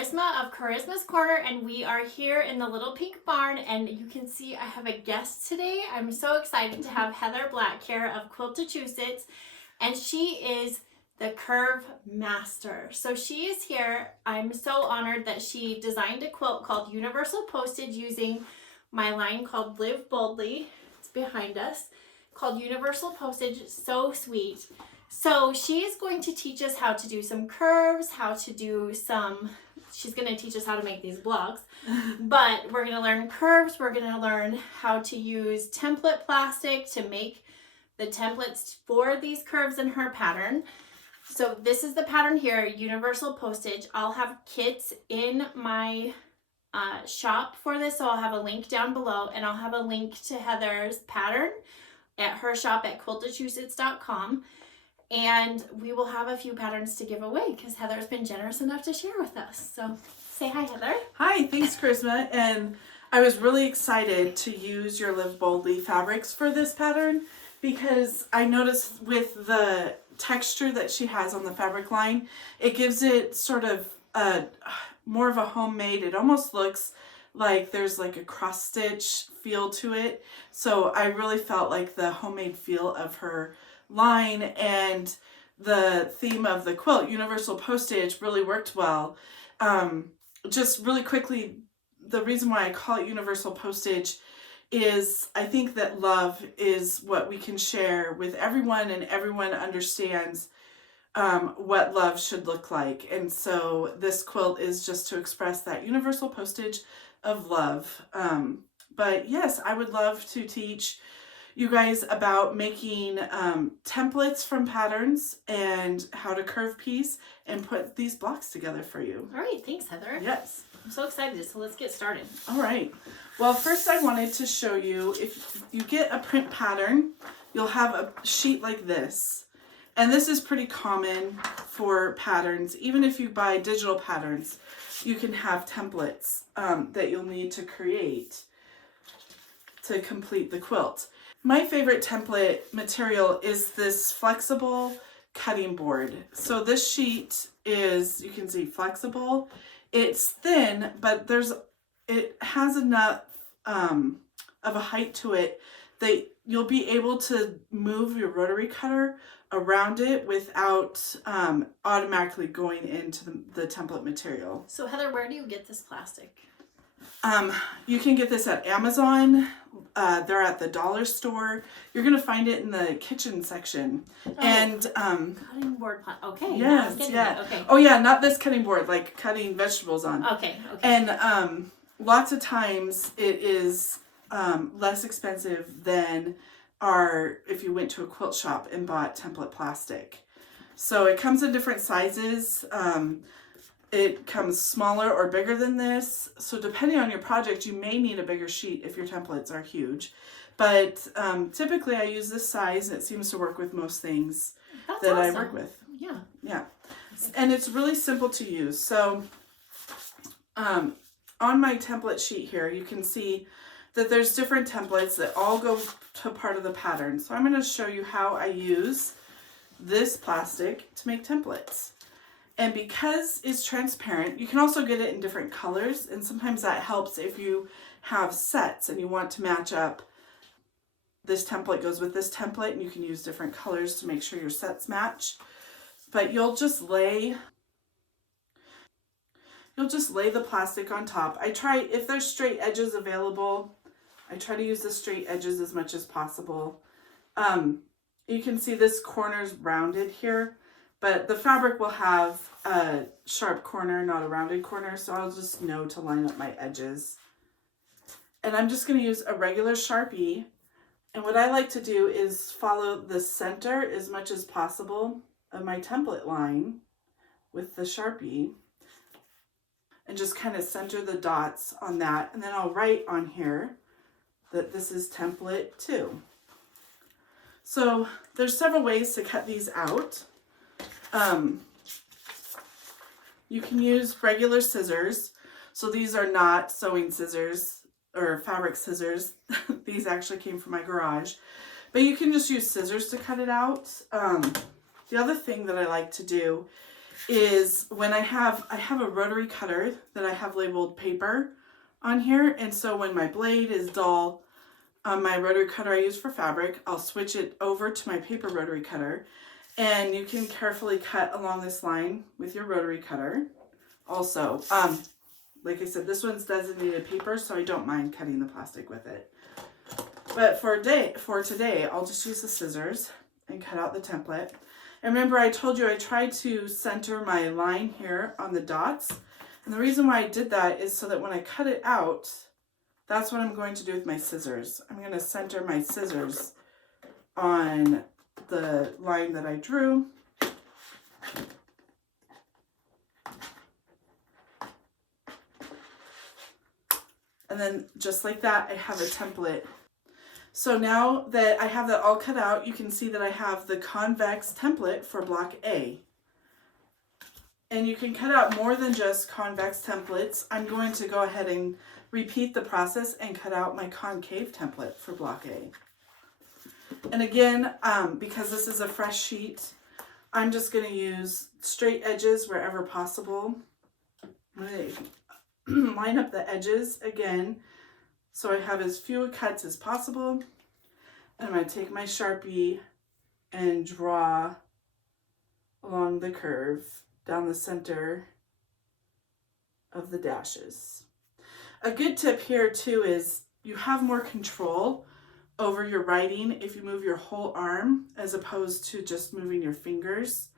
Charisma of Charisma's Corner, and we are here in the Little Pink Barn, and you can see I have a guest today. I'm so excited to have Heather Black here of Quiltachusetts, and she is the curve master. So she is here. I'm so honored that she designed a quilt called Universal Postage using my line called Live Boldly. It's behind us, called Universal Postage. So sweet. So she is going to teach us how to do some curves, she's going to teach us how to make these blocks, but we're going to learn curves. We're going to learn how to use template plastic to make the templates for these curves in her pattern. So this is the pattern here, Universal Postage. I'll have kits in my shop for this, so I'll have a link down below, and I'll have a link to Heather's pattern at her shop at quiltachusetts.com. And we will have a few patterns to give away because Heather's been generous enough to share with us. So say hi, Heather. Hi, thanks, Charisma. And I was really excited to use your Live Boldly fabrics for this pattern because I noticed with the texture that she has on the fabric line, it gives it sort of more of a homemade, it almost looks like there's like a cross stitch feel to it. So I really felt like the homemade feel of her line and the theme of the quilt, Universal Postage, really worked well. Just really quickly, the reason why I call it Universal Postage is I think that love is what we can share with everyone, and everyone understands what love should look like. And so this quilt is just to express that universal postage of love. But yes, I would love to teach you guys about making templates from patterns and how to curve piece and put these blocks together for you. All right, thanks, Heather. Yes. I'm so excited, so let's get started. All right. Well, first I wanted to show you, if you get a print pattern, you'll have a sheet like this. And this is pretty common for patterns. Even if you buy digital patterns, you can have templates that you'll need to create to complete the quilt. My favorite template material is this flexible cutting board. So this sheet is, you can see, flexible. It's thin, but it has enough of a height to it that you'll be able to move your rotary cutter around it without automatically going into the template material. So Heather, where do you get this plastic? You can get this at Amazon. They're at the dollar store. You're gonna find it in the kitchen section. Oh, and cutting board. Okay. Yes, yeah. Okay. Oh yeah, not this cutting board, like cutting vegetables on. Okay. And lots of times it is less expensive than if you went to a quilt shop and bought template plastic. So it comes in different sizes. It comes smaller or bigger than this. So depending on your project, you may need a bigger sheet if your templates are huge. But typically I use this size, and it seems to work with most things that awesome. I work with. Yeah. Yeah. And it's really simple to use. So on my template sheet here, you can see that there's different templates that all go to part of the pattern. So I'm going to show you how I use this plastic to make templates. And because it's transparent, you can also get it in different colors, and sometimes that helps if you have sets and you want to match up. This template goes with this template, and you can use different colors to make sure your sets match. But you'll just lay the plastic on top. If there's straight edges available, I try to use the straight edges as much as possible. You can see this corner's rounded here, but the fabric will have a sharp corner, not a rounded corner, so I'll just know to line up my edges. And I'm just going to use a regular Sharpie, and what I like to do is follow the center as much as possible of my template line with the Sharpie, and just kind of center the dots on that, and then I'll write on here that this is template 2. So there's several ways to cut these out. You can use regular scissors. So these are not sewing scissors or fabric scissors. These actually came from my garage. But you can just use scissors to cut it out. The other thing that I like to do is when I have a rotary cutter that I have labeled paper on here, and so when my blade is dull on my rotary cutter I use for fabric, I'll switch it over to my paper rotary cutter, and you can carefully cut along this line with your rotary cutter. Also, like I said, this one's designated paper, so I don't mind cutting the plastic with it. But for today, I'll just use the scissors and cut out the template. And remember, I told you I tried to center my line here on the dots. And the reason why I did that is so that when I cut it out, that's what I'm going to do with my scissors. I'm going to center my scissors on the line that I drew. And then just like that, I have a template. So now that I have that all cut out, you can see that I have the convex template for block A. And you can cut out more than just convex templates. I'm going to go ahead and repeat the process and cut out my concave template for block A. And again, because this is a fresh sheet, I'm just going to use straight edges wherever possible. I'm going to line up the edges again so I have as few cuts as possible. And I'm going to take my Sharpie and draw along the curve down the center of the dashes. A good tip here too is you have more control over your writing if you move your whole arm as opposed to just moving your fingers.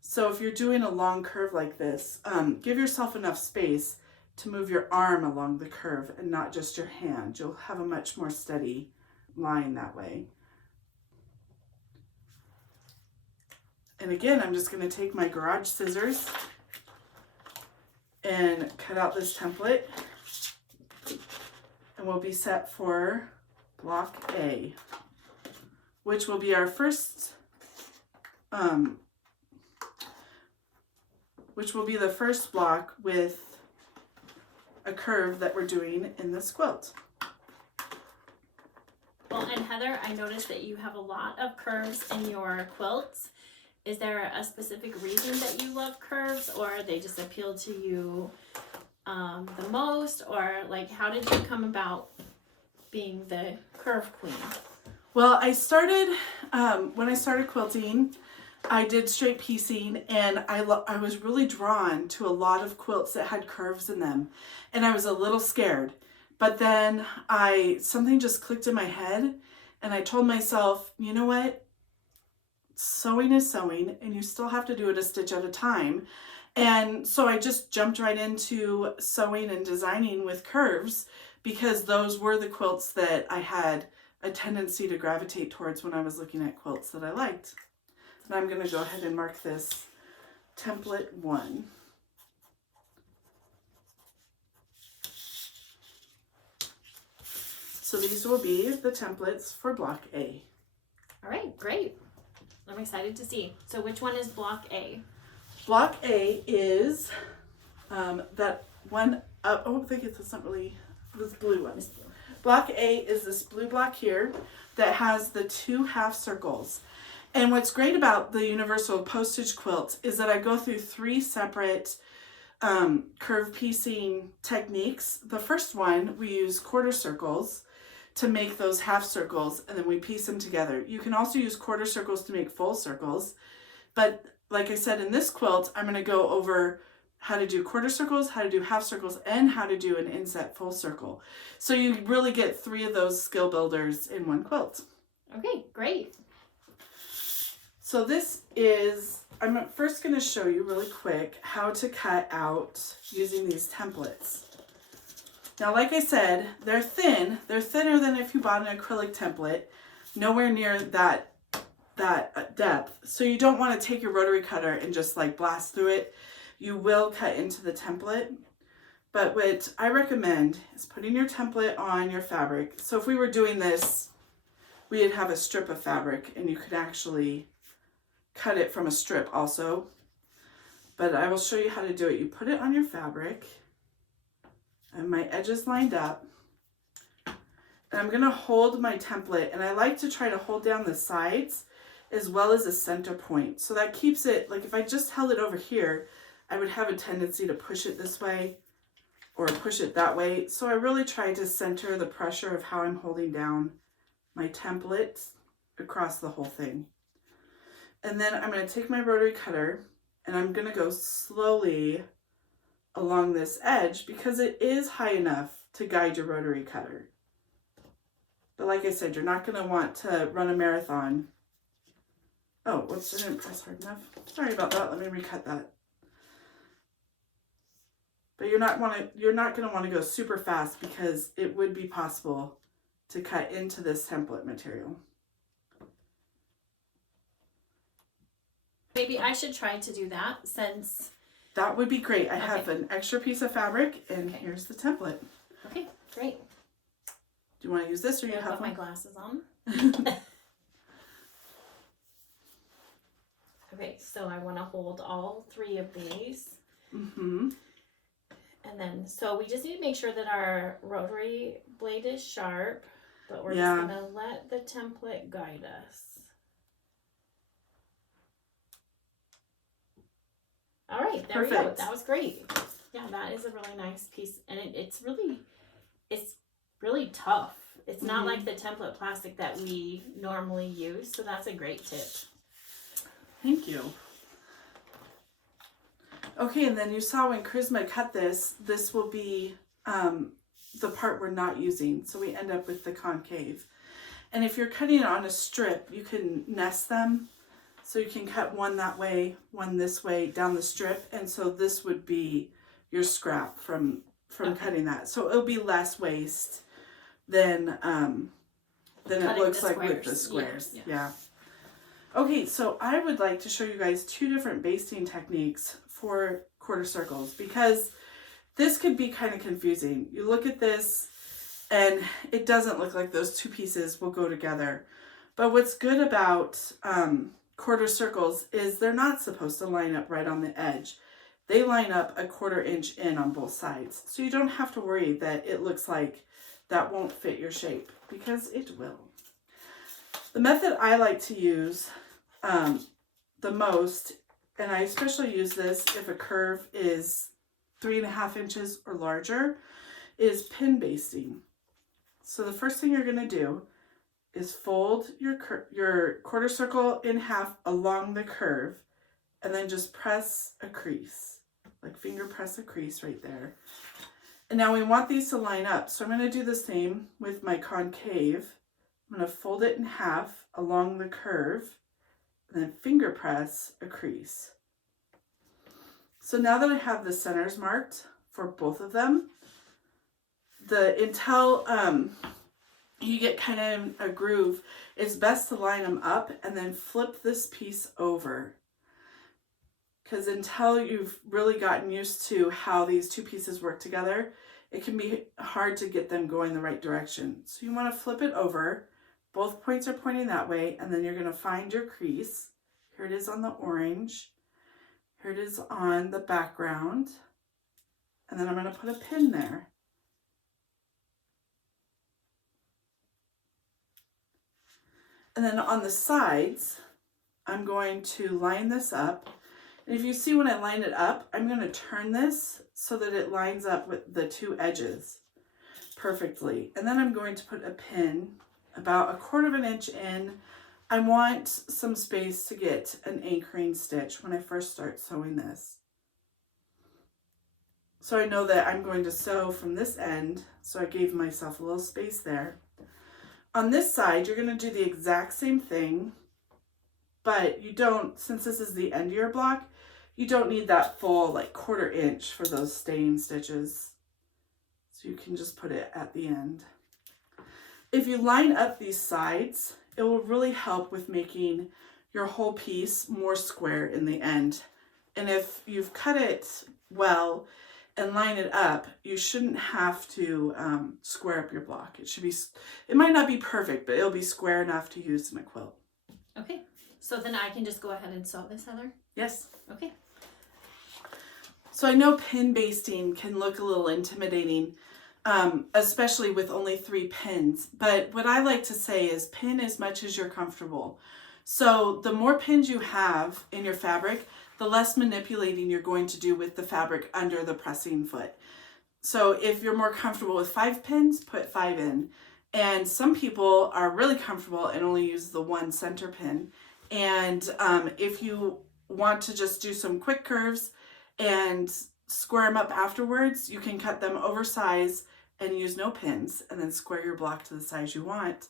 So if you're doing a long curve like this, give yourself enough space to move your arm along the curve and not just your hand. You'll have a much more steady line that way. And again, I'm just going to take my garage scissors and cut out this template, and we'll be set for block A, which will be our first, which will be the first block with a curve that we're doing in this quilt. Well, and Heather, I noticed that you have a lot of curves in your quilts. Is there a specific reason that you love curves, or they just appeal to you the most, or like how did you come about being the curve queen? Well, I started, when I started quilting, I did straight piecing, and I was really drawn to a lot of quilts that had curves in them, and I was a little scared. But then something just clicked in my head, and I told myself, you know what? Sewing is sewing, and you still have to do it a stitch at a time. And so I just jumped right into sewing and designing with curves because those were the quilts that I had a tendency to gravitate towards when I was looking at quilts that I liked. And I'm going to go ahead and mark this template 1. So these will be the templates for block A. All right, great. I'm excited to see. So which one is block A? Block A is that one up. Oh, I think it's not really this blue one. Block A is this blue block here that has the 2 half circles. And what's great about the Universal Postage quilts is that I go through 3 separate curve piecing techniques. The first one, we use quarter circles to make those half circles, and then we piece them together. You can also use quarter circles to make full circles, but like I said, in this quilt, I'm going to go over how to do quarter circles, how to do half circles, and how to do an inset full circle. So you really get 3 of those skill builders in one quilt. Okay, great. So this is, I'm first going to show you really quick how to cut out using these templates. Now, like I said, they're thin. They're thinner than if you bought an acrylic template, nowhere near that depth. So you don't want to take your rotary cutter and just like blast through it. You will cut into the template. But what I recommend is putting your template on your fabric. So if we were doing this, we'd have a strip of fabric, and you could actually cut it from a strip also. But I will show you how to do it. You put it on your fabric, and my edges lined up, and I'm going to hold my template, and I like to try to hold down the sides as well as a center point. So that keeps it, like if I just held it over here, I would have a tendency to push it this way or push it that way. So I really try to center the pressure of how I'm holding down my template across the whole thing. And then I'm going to take my rotary cutter and I'm going to go slowly along this edge because it is high enough to guide your rotary cutter. But like I said, you're not going to want to run a marathon. Oh, whoops, I didn't press hard enough. Sorry about that. Let me recut that. But you're not going to want to go super fast because it would be possible to cut into this template material. Maybe I should try to do that since... That would be great. I have an extra piece of fabric and Okay. here's the template. Okay, great. Do you want to use this or you I have put my one? glasses on. Okay, so I want to hold all 3 of these. Mm-hmm. And then, so we just need to make sure that our rotary blade is sharp, but we're Yeah. just going to let the template guide us. All right, there we go. Perfect. That was great. Yeah, that is a really nice piece. And it's really tough. It's not like the template plastic that we normally use. So that's a great tip. Thank you. Okay, and then you saw when Charisma cut this will be the part we're not using. So we end up with the concave. And if you're cutting it on a strip, you can nest them. So you can cut one that way, one this way down the strip. And so this would be your scrap from cutting that. So it'll be less waste than it looks like with the squares. Yeah. Okay, so I would like to show you guys 2 different basting techniques for quarter circles because this could be kind of confusing. You look at this and it doesn't look like those 2 pieces will go together. But what's good about quarter circles is they're not supposed to line up right on the edge. They line up a 1/4 inch in on both sides. So you don't have to worry that it looks like that won't fit your shape because it will. The method I like to use the most, and I especially use this if a curve is 3.5 inches or larger, is pin basting. So the first thing you're going to do is fold your quarter circle in half along the curve and then just press a crease, like finger press a crease right there. And now we want these to line up. So I'm going to do the same with my concave. I'm going to fold it in half along the curve and then finger press a crease. So now that I have the centers marked for both of them, until you get kind of a groove, it's best to line them up and then flip this piece over. Because until you've really gotten used to how these 2 pieces work together, it can be hard to get them going the right direction. So you want to flip it over. Both points are pointing that way, and then you're going to find your crease. Here it is on the orange. Here it is on the background. And then I'm going to put a pin there. And then on the sides, I'm going to line this up. And if you see when I line it up, I'm going to turn this so that it lines up with the 2 edges perfectly. And then I'm going to put a pin about 1/4 inch in. I want some space to get an anchoring stitch when I first start sewing this. So I know that I'm going to sew from this end, so I gave myself a little space there. On this side, you're going to do the exact same thing, but you don't, since this is the end of your block, you don't need that full like 1/4 inch for those staying stitches. So you can just put it at the end. If you line up these sides, it will really help with making your whole piece more square in the end. And if you've cut it well and line it up, you shouldn't have to square up your block. It might not be perfect, but it'll be square enough to use in a quilt. Okay, so then I can just go ahead and sew this, Heather? Yes. Okay. So I know pin basting can look a little intimidating, especially with only 3 pins. But what I like to say is pin as much as you're comfortable. So the more pins you have in your fabric, the less manipulating you're going to do with the fabric under the pressing foot. So if you're more comfortable with 5 pins, put 5 in. And some people are really comfortable and only use the one center pin. And if you want to just do some quick curves and square them up afterwards, you can cut them oversized and use no pins and then square your block to the size you want.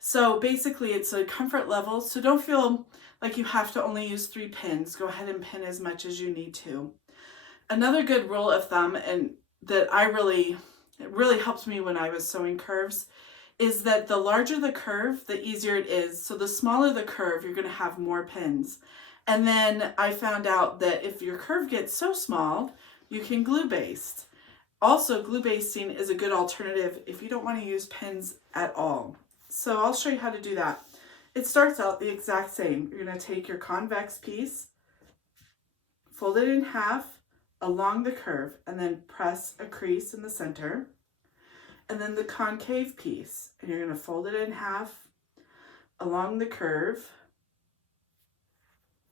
So basically it's a comfort level. So don't feel like you have to only use 3 pins. Go ahead and pin as much as you need to. Another good rule of thumb, and that it really helped me when I was sewing curves, is that the larger the curve, the easier it is. So the smaller the curve, you're going to have more pins. And then I found out that if your curve gets so small, you can glue baste. Also, glue basting is a good alternative if you don't want to use pins at all. So I'll show you how to do that. It starts out the exact same. You're going to take your convex piece, fold it in half along the curve, and then press a crease in the center. And then the concave piece, and you're going to fold it in half along the curve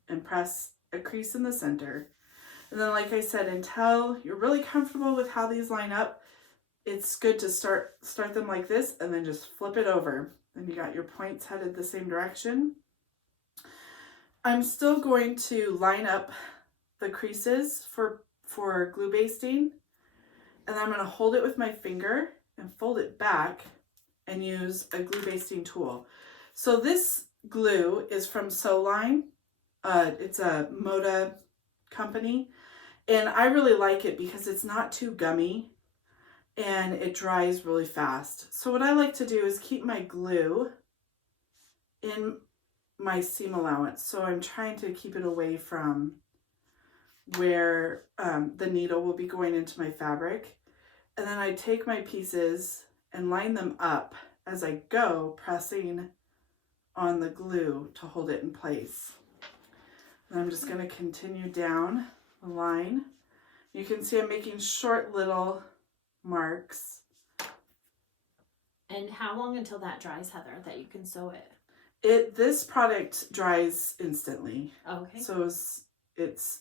and press a crease in the center. And then, like I said, until you're really comfortable with how these line up, it's good to start them like this and then just flip it over. And you got your points headed the same direction. I'm still going to line up the creases for glue basting, and then I'm going to hold it with my finger and fold it back and use a glue basting tool. So this glue is from Sew Line. It's a Moda company, and I really like it because it's not too gummy and it dries really fast. So what I like to do is keep my glue in my seam allowance. So I'm trying to keep it away from where the needle will be going into my fabric. And then I take my pieces and line them up as I go, pressing on the glue to hold it in place. And I'm just going to continue down the line. You can see I'm making short little marks. And how long until that dries, Heather, that you can sew it? This product dries instantly. Okay. So it's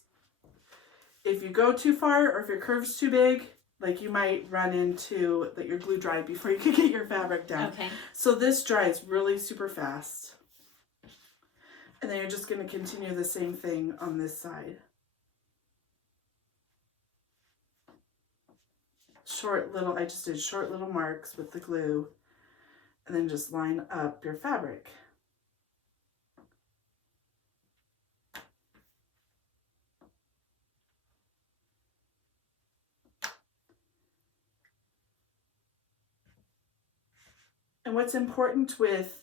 if you go too far or if your curve's too big, like you might run into that your glue dried before you could get your fabric down. Okay. So this dries really super fast. And then you're just going to continue the same thing on this side. I just did short little marks with the glue, and then just line up your fabric. And what's important with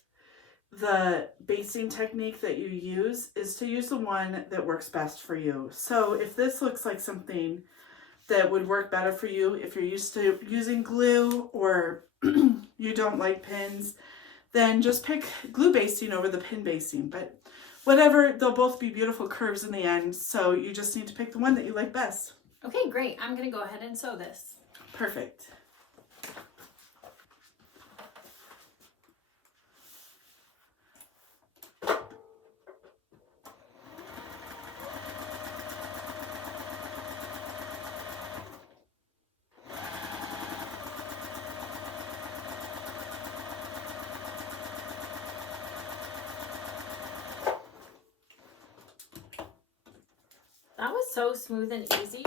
the basting technique that you use is to use the one that works best for you. So if this looks like something that would work better for you, if you're used to using glue or you don't like pins, then just pick glue basting over the pin basting. But whatever, they'll both be beautiful curves in the end. So you just need to pick the one that you like best. Okay, great. I'm going to go ahead and sew this. Perfect. That was so smooth and easy.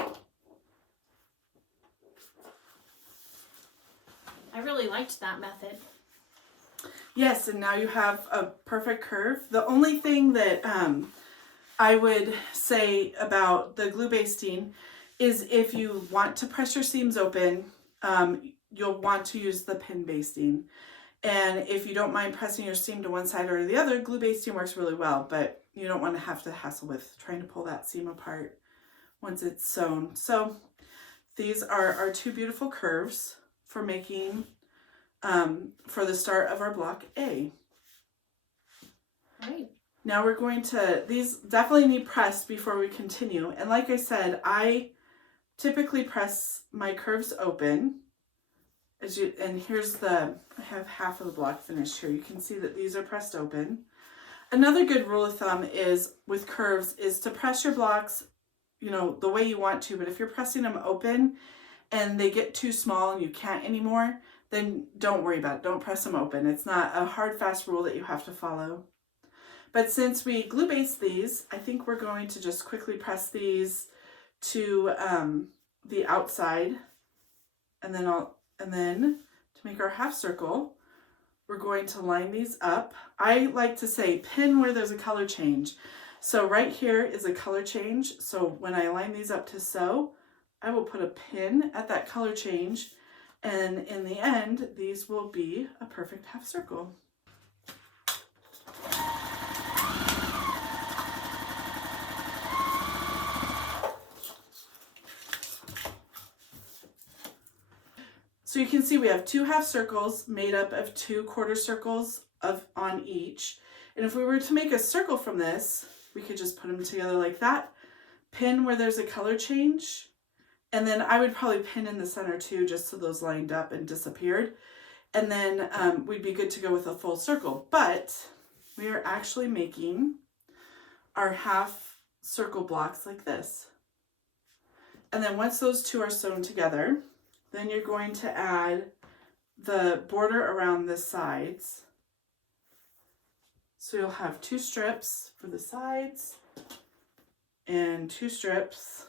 I really liked that method. Yes, and now you have a perfect curve. The only thing that I would say about the glue basting is if you want to press your seams open, you'll want to use the pin basting. And if you don't mind pressing your seam to one side or the other, glue basting works really well, but you don't want to have to hassle with trying to pull that seam apart once it's sewn. So these are our two beautiful curves for making, for the start of our block A. All right. Now we're going to, these definitely need pressed before we continue. And like I said, I typically press my curves open. And here's I have half of the block finished here. You can see that these are pressed open. Another good rule of thumb is with curves is to press your blocks, you know, the way you want to, but if you're pressing them open and they get too small and you can't anymore, then don't worry about it. Don't press them open. It's not a hard, fast rule that you have to follow. But since we glue base these, I think we're going to just quickly press these to the outside, and then to make our half circle, we're going to line these up. I like to say pin where there's a color change. So right here is a color change. So when I line these up to sew, I will put a pin at that color change, and in the end, these will be a perfect half circle. So you can see we have 2 half circles made up of 2 quarter circles on each. And if we were to make a circle from this, we could just put them together like that, pin where there's a color change, and then I would probably pin in the center too, just so those lined up and disappeared. And then we'd be good to go with a full circle. But we are actually making our half circle blocks like this. And then once those 2 are sewn together, then you're going to add the border around the sides. So you'll have 2 strips for the sides and 2 strips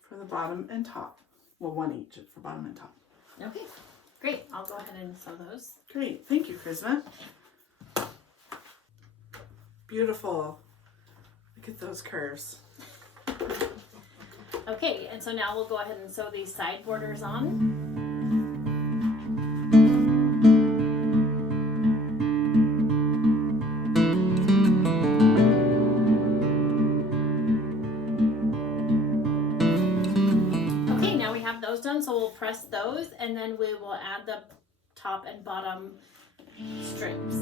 for the bottom and top. Well, 1 each for bottom and top. Okay, great. I'll go ahead and sew those. Great. Thank you, Charisma. Beautiful. Look at those curves. Okay, and so now we'll go ahead and sew these side borders on. Okay, now we have those done, so we'll press those and then we will add the top and bottom strips.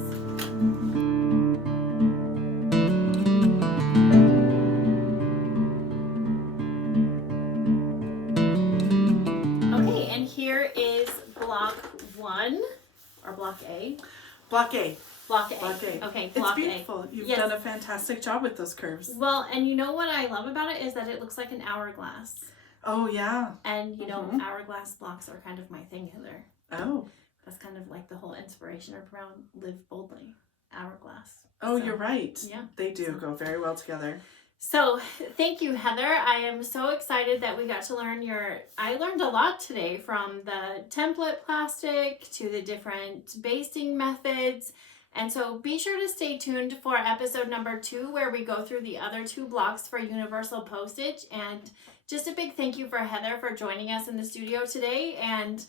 Here is block 1, or block A. Block A. Block A. Block A. Okay, block A. It's beautiful. You've done a fantastic job with those curves. Well, and you know what I love about it is that it looks like an hourglass. Oh, yeah. And, you know, hourglass blocks are kind of my thing, Heather. Oh. That's kind of like the whole inspiration around Live Boldly. Hourglass. Oh, so, you're right. Yeah. They do go very well together. So thank you, Heather. I am so excited that we got to learn I learned a lot today, from the template plastic to the different basting methods. And so be sure to stay tuned for episode number 2, where we go through the other 2 blocks for universal postage. And just a big thank you for Heather for joining us in the studio today and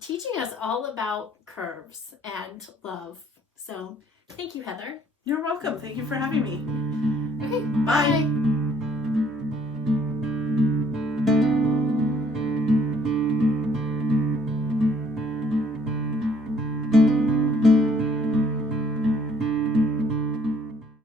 teaching us all about curves and love. So thank you, Heather. You're welcome. Thank you for having me. Okay, bye.